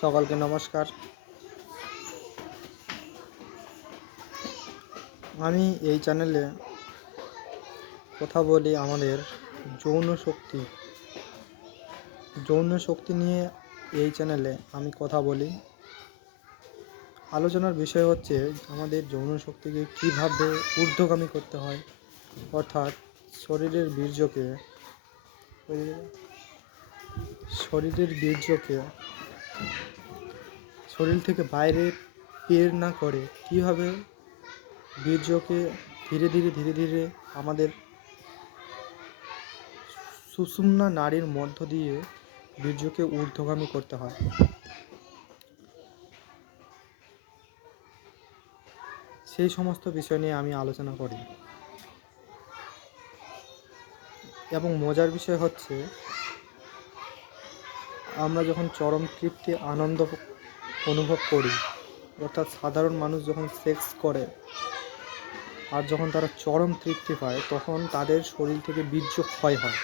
সকলকে নমস্কার। আমি এই চ্যানেলে কথা বলি আমাদের যৌন শক্তি নিয়ে। এই চ্যানেলে আমি কথা বলি। আলোচনার বিষয় হচ্ছে আমাদের যৌন শক্তিকে কীভাবে ঊর্ধ্বগামী করতে হয়, অর্থাৎ শরীরের বীর্যকে শরীর থেকে বাইরে বের না করে কীভাবে বীর্যকে ধীরে ধীরে আমাদের সুষুম্না নাড়ির মধ্য দিয়ে বীর্যকে ঊর্ধ্বগামী করতে হয়। সেই সমস্ত বিষয় নিয়ে আমি আলোচনা করি। এবং মজার বিষয় হচ্ছে, আমরা যখন চরম তৃপ্তি আনন্দ অনুভব করি, অর্থাৎ সাধারণ মানুষ যখন সেক্স করে আর যখন তারা চরম তৃপ্তি পায়, তখন তাদের শরীর থেকে বীর্য ক্ষয় হয়।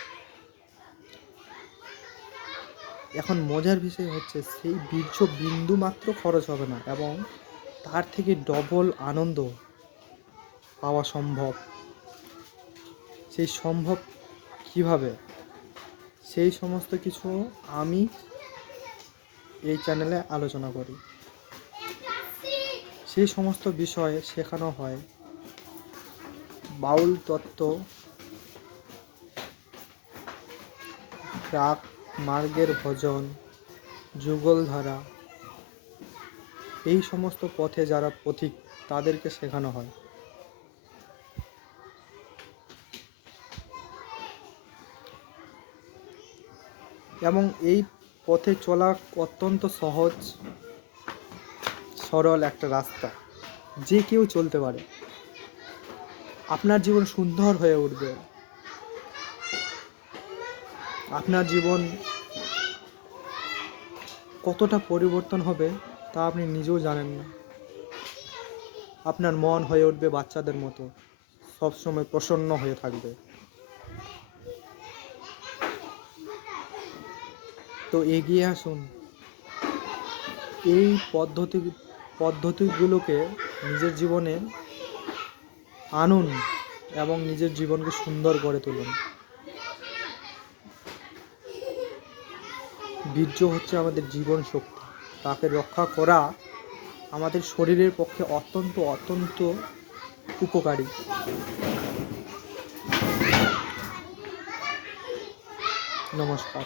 এখন মজার বিষয় হচ্ছে, সেই বীর্য বিন্দু মাত্র খরচ হবে না এবং তার থেকে ডবল আনন্দ পাওয়া সম্ভব। সেই সম্ভব কিভাবে, সেই সমস্ত কিছু আমি এই চ্যানেলে আলোচনা করি। সেই সমস্ত বিষয়ে শেখানো হয় বাউল তত্ত্ব, রাগ মার্গের ভজন, যুগলধারা, এই সমস্ত পথে যারা পথিক তাদেরকে শেখানো হয়। এবং এই পথে চলা অত্যন্ত সহজ সরল একটা রাস্তা, যে কেউ চলতে পারে। আপনার জীবন সুন্দর হয়ে উঠবে। আপনার জীবন কতটা পরিবর্তন হবে তা আপনি নিজেও জানেন না। আপনার মন হয়ে উঠবে বাচ্চাদের মতো, সবসময় প্রসন্ন হয়ে থাকবে। তো এগিয়ে আসুন, এই পদ্ধতিগুলোকে নিজের জীবনে আনুন এবং নিজের জীবনকে সুন্দর করে তুলুন। বীর্য হচ্ছে আমাদের জীবন শক্তি। তাকে রক্ষা করা আমাদের শরীরের পক্ষে অত্যন্ত উপকারী। নমস্কার।